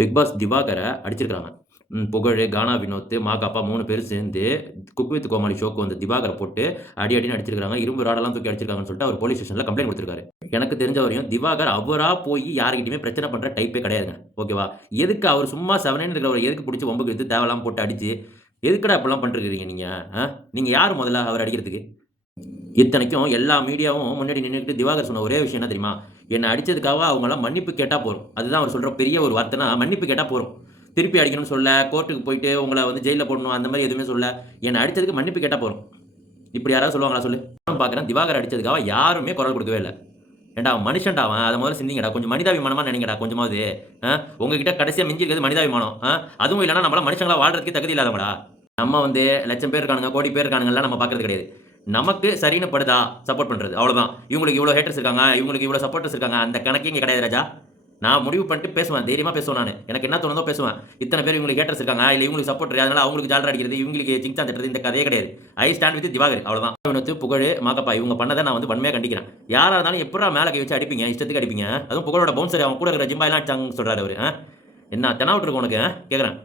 Big pass Divakara அடிச்சிருக்காங்க. புகழ், கானா வினோத், மாகாபா 3 பேரும் சேர்ந்து குக் வித் கோமாளி ஷோக்கு வந்த திவாகர போட்டு அடி அடின்னு அடிச்சிருக்காங்க. இரும்பு ராடெல்லாம் தூக்கி அடிச்சிருக்காங்கன்னு சொல்லிட்டு அவர் போலீஸ் ஸ்டேஷன்ல கம்ப்ளைண்ட் குடுத்திருக்காரு. எனக்கு தெரிஞ்ச வரையும் திவாகர் அவரா போய் யார்கிட்டயுமே பிரச்சனை பண்ற டைப்பே கிடையாதுங்க. ஓகேவா? எதுக்கு அவர் சும்மா செவனேன்னு இருக்கிறவர எதுக்கு புடிச்சு வம்புக்கு இழுத்து தேவையில்லாம போட்டு அடிச்சு, எதுக்குடா இப்படிலாம் பண்ணிட்டுருக்கிறீங்க நீங்க? நீங்க யாரு முதல்ல அவர அடிக்கிறதுக்கு? இத்தனைக்கும் எல்லா மீடியாவும் முன்னாடி நின்னுகிட்டு திவாகர் சொன்ன ஒரே விஷயம் என்ன தெரியுமா? என்ன அடிச்சதுக்காக அவங்கலாம் மன்னிப்பு கேட்டா போதும். அதுதான் அவர் சொல்ற பெரிய ஒரு வார்த்தைன்னா, மன்னிப்பு கேட்டா போதும். திருப்பி அடிக்கணும்னு சொல்லல, கோர்ட்‌டுக்கு போயிட்டு உங்கள வந்து ஜெயில்ல போடணும் அந்த மாரி எதுவுமே சொல்லல. என்ன அடிச்சதுக்கு மன்னிப்பு கேட்டா போதும். இப்படி யாராவது சொல்லுவாங்களா சொல்லு? நானும் பார்க்கிறேன் திவாகர் அடிச்சதுக்காக யாருமே குரல் கொடுக்கவே இல்ல. ஏன்டா அவன் மனுஷன்டா அவன். அத முதல்ல சிந்திங்கடா. கொஞ்சம் மனிதாபிமானமா நெனைங்கடா கொஞ்சமாவது. உங்ககிட்ட கடைசியா மிஞ்சி இருக்கிறது மனிதாபிமானம். அதுவும் இல்லன்னா நம்மலாம் மனுஷங்களா வாழ்றதுக்கே தகுதி இல்லாதவங்கடா. நம்ம வந்து லட்சம் பேர் இருக்கானுங்க, கோடி பேர் இருக்கானுங்கலாம் நம்ம பார்க்கிறது கிடையாது. நமக்கு சரின்னு படுதா சப்போர்ட் பண்றது. அவ்வளோதான். இவங்களுக்கு இவ்வளோ ஹேட்டர்ஸ் இருக்காங்க, இவங்களுக்கு இவ்வளோ சப்போர்ட்டர்ஸ் இருக்காங்க. அந்த கணக்கே இங்க கிடையாது ராஜா. நான் முடிவு பண்ணிட்டு பேசுவேன். தைரியமா பேசுவேன் நானு. எனக்கு என்ன தோணுதோ பேசுவேன். இத்தன பேர் இவங்களுக்கு ஹேட்டர்ஸ் இருக்காங்க, இல்ல இவங்களுக்கு சப்போர்ட்டர் அதனால அவங்களுக்கு ஜால்ரா அடிக்கிறது, இவங்களுக்கு சிங்சான் தட்டுறது இந்த கதையே கிடையாது. ஐ ஸ்டாண்ட் வித் திவாகர் அவ்வளோதான். வினோத், புகழ், மாகாபா இவங்க பண்ணத நான் வந்து வன்மையா கண்டிக்கிறேன். யாரா இருந்தாலும் எப்புட்றா மேல கை வச்சு அடிப்பீங்க? இஷ்டத்துக்கு அடிப்பீங்க. அதுவும் புகழோட பவுன்சர் அவன் கூட இருக்கிற ஜிம்பாய்லாம் அடிச்சாங்கன்னு சொல்றாரு அவரு. என்ன தெனாவட் இருக்கு உனக்கு? கேட்கிறேன்.